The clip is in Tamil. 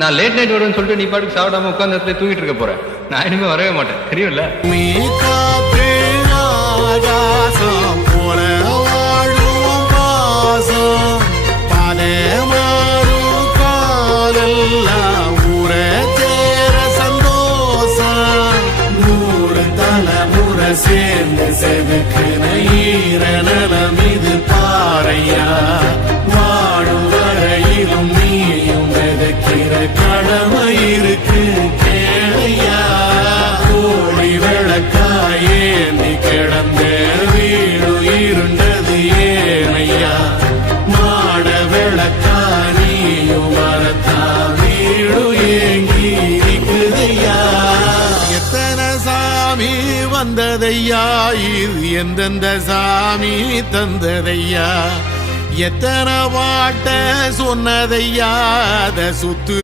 நான் லேட் நைட் வருவேன்னு சொல்லிட்டு நீ பாட்டுக்கு சாப்பிடாம உட்கார்ந்து இடத்துல தூங்கிட்டு இருக்க போறேன். நான் இனிமே வரவே மாட்டேன், தெரியும்ல? நீ காத்து ஆகாசம் போல வாழும் பாசம் பாலே மாறும் காலெல்லாம் ஊர தேர சந்தோஷம் 100 தலைமுறை சேர்ந்து செதுக்குன ஈர நலம் இது பாறையா வாழும் வரையிலும் நீயும் விதைக்கிற கடமை இருக்கு கேளையா கோழி விளக்காயே நீ கிடந்த வீடு இருண்டது ஏனையா மாட விளக்கா நீயும் வரத்தா வீடு ஏங்கி இருக்குதையா எத்தனை சாமி வந்ததையா இது எந்தெந்த சாமி தந்ததையா எத்தனை பாட்ட சொன்னதையா அத சுத்து